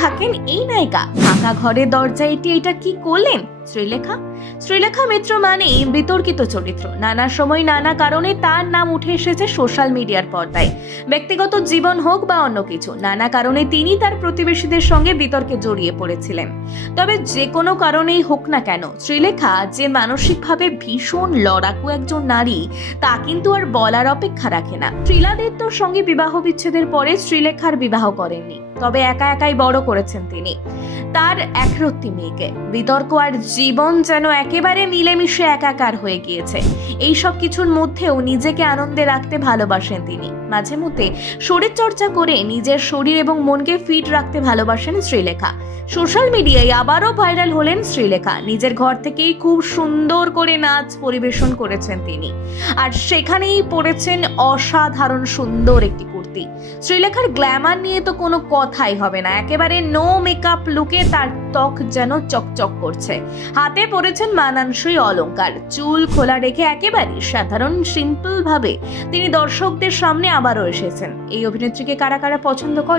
থাকেন এই নায়িকা? ফাঁকা ঘরে দরজা এটা কি করলেন শ্রীলেখা? শ্রীলেখা মিত্র মানেই বিতর্কিত চরিত্র। নানা সময় নানা কারণে তার নাম উঠে এসেছে সোশ্যাল মিডিয়ার পর্দায়। ব্যক্তিগত জীবন হোক বা অন্য কিছু, নানা কারণে তিনি তার প্রতিবেশীদের সঙ্গে বিতর্কে জড়িয়ে পড়েছিলেন। তবে যে কোনো কারণেই হোক না কেন, শ্রীলেখা যে মানসিকভাবে ভীষণ লড়াকু একজন নারী, তা কিন্তু আর বলার অপেক্ষা রাখে না। শ্রীলাদিত্যর সঙ্গে বিবাহ বিচ্ছেদের পরে শ্রীলেখার বিবাহ করেননি, তবে একা একাই বড় করেছেন তিনি তার একরত্তি মেয়েকে। বিতর্ক আর জীবন যেন একেবারে মিলেমিশে একাকার হয়ে গিয়েছে। এই সব কিছুর মধ্যেও নিজেকে আনন্দে রাখতে ভালোবাসেন তিনি। মাঝে মধ্যে শরীর চর্চা করে নিজের শরীর এবং মনকে ফিট রাখতে ভালোবাসেন শ্রীলেখা। সোশ্যাল মিডিয়ায় আবারও ভাইরাল হলেন শ্রীলেখা। নিজের ঘর থেকেই খুব সুন্দর করে নাচ পরিবেশন করেছেন তিনি, আর সেখানেই পরেছেন অসাধারণ সুন্দর একটি কুর্তি। শ্রীলেখার গ্ল্যামার নিয়ে তো কোনো কথাই হবে না। একেবারে নো মেকআপ লুকে তার ত্বক যেন চকচক করছে। হাতে পরেছেন মানানসই অলংকার। চুল খোলা রেখে একেবারে সাধারণ সিম্পল ভাবে তিনি দর্শকদের সামনে আবারও এসেছেন। এই অভিনেত্রীকে কারা কারা পছন্দ করে